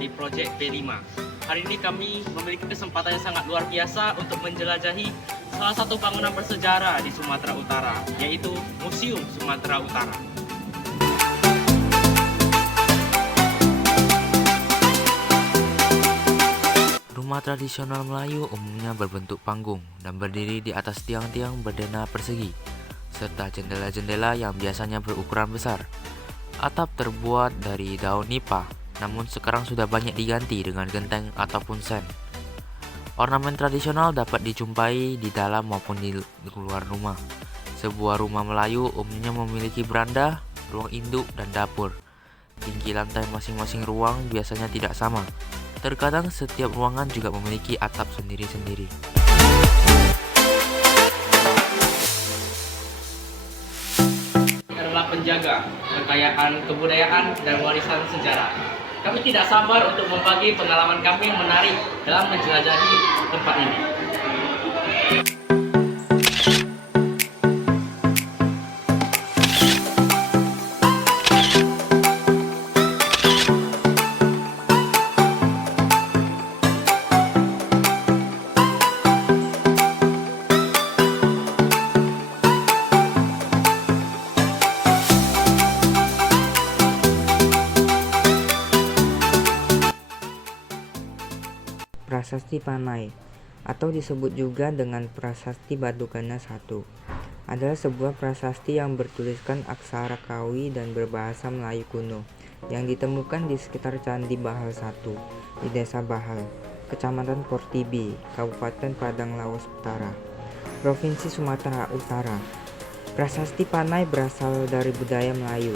dari proyek P5. Hari ini kami memiliki kesempatan yang sangat luar biasa untuk menjelajahi salah satu bangunan bersejarah di Sumatera Utara, yaitu Museum Sumatera Utara. Rumah tradisional Melayu umumnya berbentuk panggung dan berdiri di atas tiang-tiang berdena persegi, serta jendela-jendela yang biasanya berukuran besar. Atap terbuat dari daun nipah, namun sekarang sudah banyak diganti dengan genteng ataupun sen. Ornamen tradisional dapat dijumpai di dalam maupun di luar rumah. Sebuah rumah Melayu umumnya memiliki beranda, ruang induk, dan dapur. Tinggi lantai masing-masing ruang biasanya tidak sama. Terkadang setiap ruangan juga memiliki atap sendiri-sendiri. Adalah penjaga kekayaan kebudayaan dan warisan sejarah. Kami tidak sabar untuk membagi pengalaman kami yang menarik dalam menjelajahi tempat ini. Prasasti Panai atau disebut juga dengan Prasasti Badukana I adalah sebuah prasasti yang bertuliskan aksara Kawi dan berbahasa Melayu kuno yang ditemukan di sekitar Candi Bahal I di Desa Bahal, Kecamatan Portibi, Kabupaten Padang Lawas Utara, Provinsi Sumatera Utara. Prasasti Panai berasal dari budaya Melayu.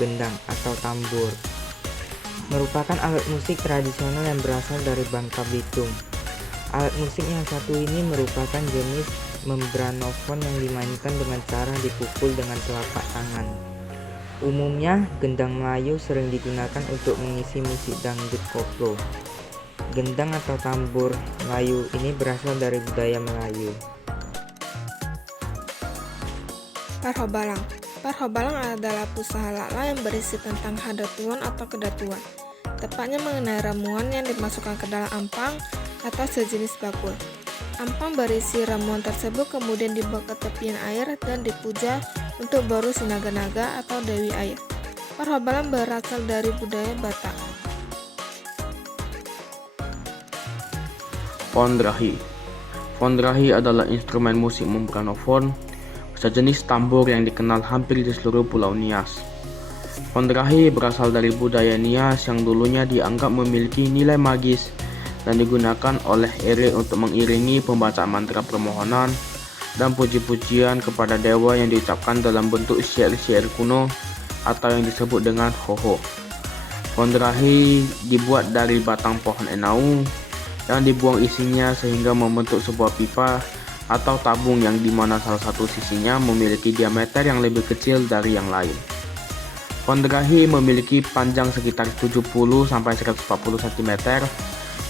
Gendang atau tambur merupakan alat musik tradisional yang berasal dari Bangka Belitung. Alat musik yang satu ini merupakan jenis membranofon yang dimainkan dengan cara dipukul dengan telapak tangan. Umumnya, gendang Melayu sering digunakan untuk mengisi musik dangdut koplo. Gendang atau tambur Melayu ini berasal dari budaya Melayu. Parhobalang. Parhobalang adalah pusaka lala yang berisi tentang hadatuan atau kedatuan, tepatnya mengenai ramuan yang dimasukkan ke dalam ampang atau sejenis bakul. Ampang berisi ramuan tersebut kemudian dibawa ke tepian air dan dipuja untuk baru si naga-naga atau dewi air. Parhobalang berasal dari budaya Batak. Fondrahi. Fondrahi adalah instrumen musik membranofon sejenis tambur yang dikenal hampir di seluruh Pulau Nias. Fondrahi berasal dari budaya Nias yang dulunya dianggap memiliki nilai magis dan digunakan oleh Ere untuk mengiringi pembacaan mantra permohonan dan puji-pujian kepada dewa yang diucapkan dalam bentuk syair-syair kuno atau yang disebut dengan hoho. Fondrahi dibuat dari batang pohon enau yang dibuang isinya sehingga membentuk sebuah pipa atau tabung yang dimana salah satu sisinya memiliki diameter yang lebih kecil dari yang lain. Fondrahi memiliki panjang sekitar 70-140 cm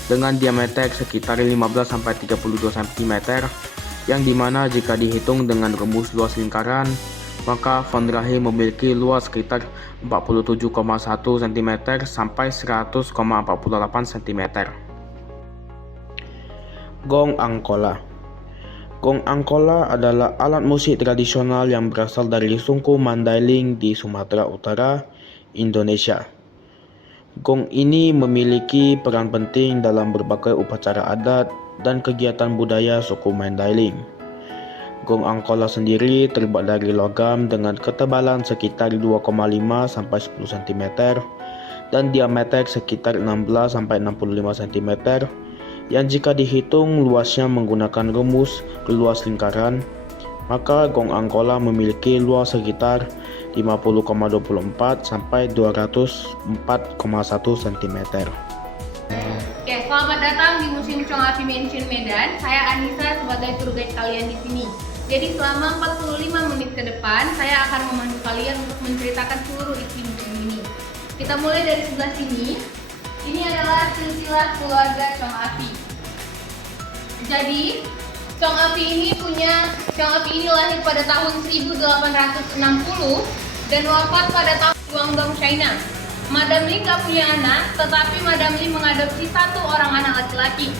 dengan diameter sekitar 15-32 cm yang dimana jika dihitung dengan rumus luas lingkaran maka Fondrahi memiliki luas sekitar 47,1 cm sampai 100,48 cm. Gong Angkola. Gong Angkola adalah alat musik tradisional yang berasal dari suku Mandailing di Sumatera Utara, Indonesia. Gong ini memiliki peran penting dalam berbagai upacara adat dan kegiatan budaya suku Mandailing. Gong Angkola sendiri terbuat dari logam dengan ketebalan sekitar 2,5 sampai 10 cm dan diameter sekitar 16 sampai 65 cm. Yang jika dihitung luasnya menggunakan rumus luas lingkaran, maka Gong Angkola memiliki luas sekitar 50,24 sampai 204,1 cm. Oke, selamat datang di Museum Chong Afi Mansion Medan. Saya Anissa sebagai tour guide kalian di sini. Jadi selama 45 menit ke depan, saya akan memandu kalian untuk menceritakan seluruh isi museum ini. Kita mulai dari sebelah sini. Ini adalah silsilah keluarga Chong Afi. Jadi, Chong Afi ini lahir pada tahun 1860 dan wafat pada tahun Guangdong, China. Madam Li nggak punya anak, tetapi Madam Li mengadopsi 1 orang anak laki-laki.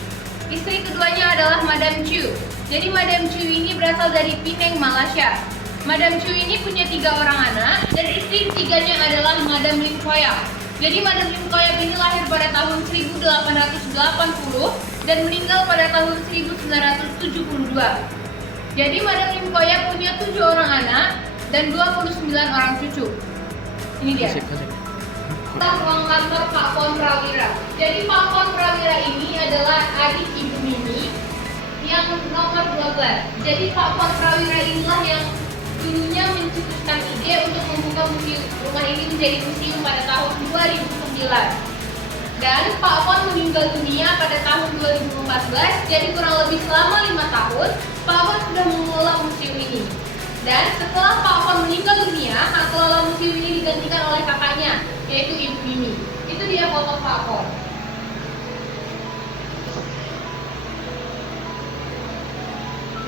Istri keduanya adalah Madam Chu. Jadi Madam Chu ini berasal dari Penang, Malaysia. Madam Chu ini punya 3 orang anak, dan istri ketiganya adalah Madam Lim Koyap. Jadi Madam Lim Koyap ini lahir pada tahun 1880 dan meninggal pada tahun 1972. Jadi Madam Lim Koyap punya 7 orang anak dan 29 orang cucu. Ini dia. Kita ruang kantor Pak Pon Prawira. Jadi Pak Pon Prawira ini adalah adik Ibu Mimi yang nomor 12. Jadi Pak Pon Prawira inilah yang dulunya mencetuskan ide untuk membuka museum rumah ini menjadi museum pada tahun 2009. Dan Pak Pon meninggal dunia pada tahun 2014. Jadi kurang lebih selama 5 tahun Pak Pon sudah mengelola museum ini. Dan setelah Pak Pon meninggal dunia, hak kelola museum ini digantikan oleh kakaknya, yaitu Ibu Mimi. Itu dia foto Pak Pon.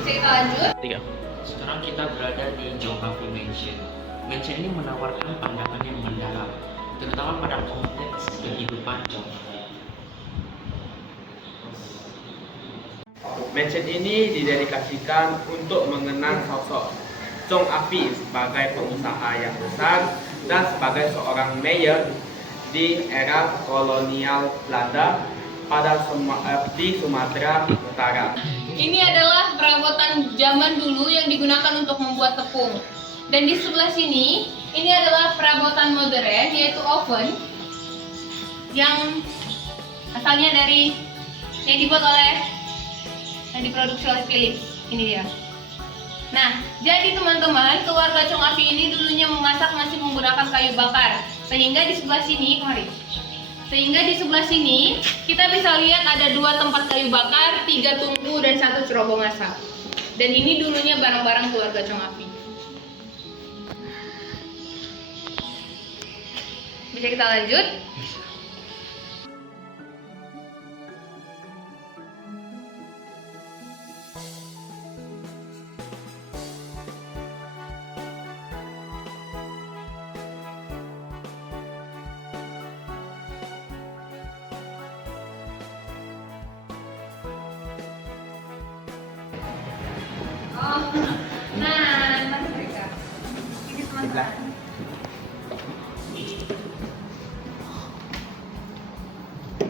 Bisa kita lanjut? 3. Sekarang kita berada di Chong Afi Mansion. Mansion ini menawarkan pandangan yang mendalam, terutama pada kompleks kehidupan Chong Afi. Mansion ini didedikasikan untuk mengenang sosok Chong Afi sebagai pengusaha yang besar dan sebagai seorang mayor di era kolonial Belanda di Sumatera Utara. Ini adalah perabotan zaman dulu yang digunakan untuk membuat tepung. Dan di sebelah sini, ini adalah perabotan modern, yaitu oven yang asalnya dari yang diproduksi oleh Philips. Ini dia. Nah, jadi teman-teman, keluarga Chong Afi ini dulunya memasak masih menggunakan kayu bakar. Sehingga di sebelah sini, kita bisa lihat ada 2 tempat kayu bakar, 3 tungku, dan 1 cerobong asap. Dan ini dulunya barang-barang keluarga Chong Afi. Bisa kita lanjut? Oh, nah, nanti mereka. Ini teman-teman.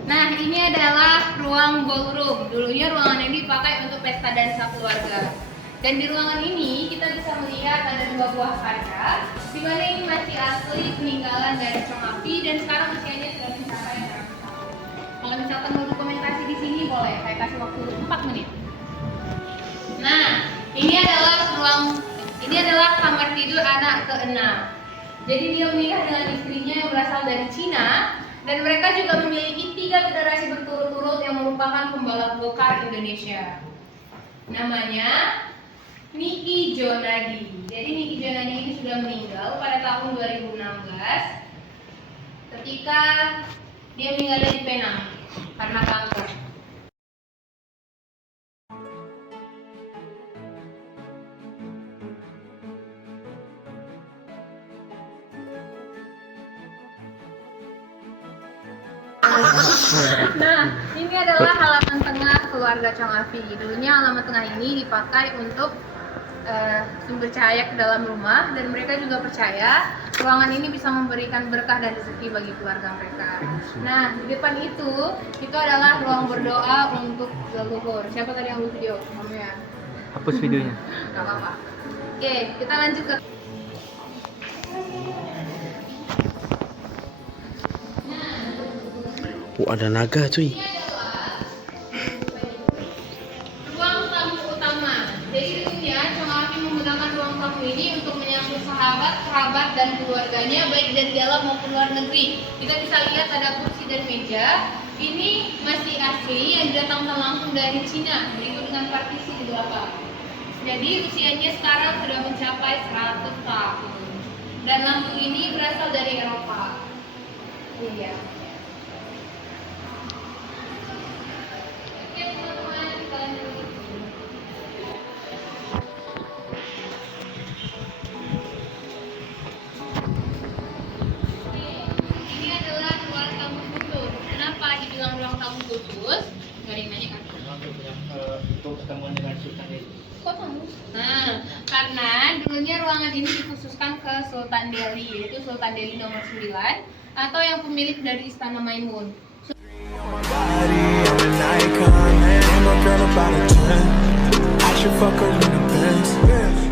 Nah, ini adalah ruang ballroom. Dulunya ruangan ini dipakai untuk pesta dansa keluarga. Dan di ruangan ini kita bisa melihat ada 2 buah kaca, di mana ini masih asli peninggalan dari Chong Afi dan sekarang usianya sudah mencapai 100 tahun. Kalau misalkan mau dokumentasi di sini boleh, saya kasih waktu 4 menit. Nah, ini adalah kamar tidur anak ke-6. Jadi dia menikah dengan istrinya yang berasal dari Cina dan mereka juga memiliki 3 generasi berturut-turut yang merupakan pembalap go-kart Indonesia. Namanya Niki Jonadi. Jadi Niki Jonadi ini sudah meninggal pada tahun 2016 ketika dia meninggal di Penang karena kanker. Nah, ini adalah halaman tengah keluarga Chong Afi. Dulunya halaman tengah ini dipakai untuk sumber cahaya ke dalam rumah dan mereka juga percaya ruangan ini bisa memberikan berkah dan rezeki bagi keluarga mereka. Nah, di depan itu adalah ruang berdoa untuk leluhur. Siapa tadi yang video? Kamu ya? Hapus videonya. Gak apa-apa. Oke, kita lanjut ke Ada naga cuy. ruang tamu utama. Jadi dulunya Chong Afi menggunakan ruang tamu ini untuk menyambut sahabat, kerabat, dan keluarganya baik dari dalam maupun luar negeri. Kita bisa lihat ada kursi dan meja. Ini masih asli yang didatangkan langsung dari Cina, berikut dengan partisi di belakang. Jadi usianya sekarang sudah mencapai 100 tahun. Dan lampu ini berasal dari Eropa. Iya. Oke teman-teman, kita lanjut. bilang ruang tamu khusus? Gak ada yang nanya kan? Untuk pertemuan dengan Sultan Delhi. Kok tamu? Nah, karena dulunya ruangan ini dikhususkan ke Sultan Delhi, yaitu Sultan Delhi nomor 9 atau yang pemilik dari Istana Maimun. Body, I'm an icon, man. My girl about a 10. I should fuck her in the Benz.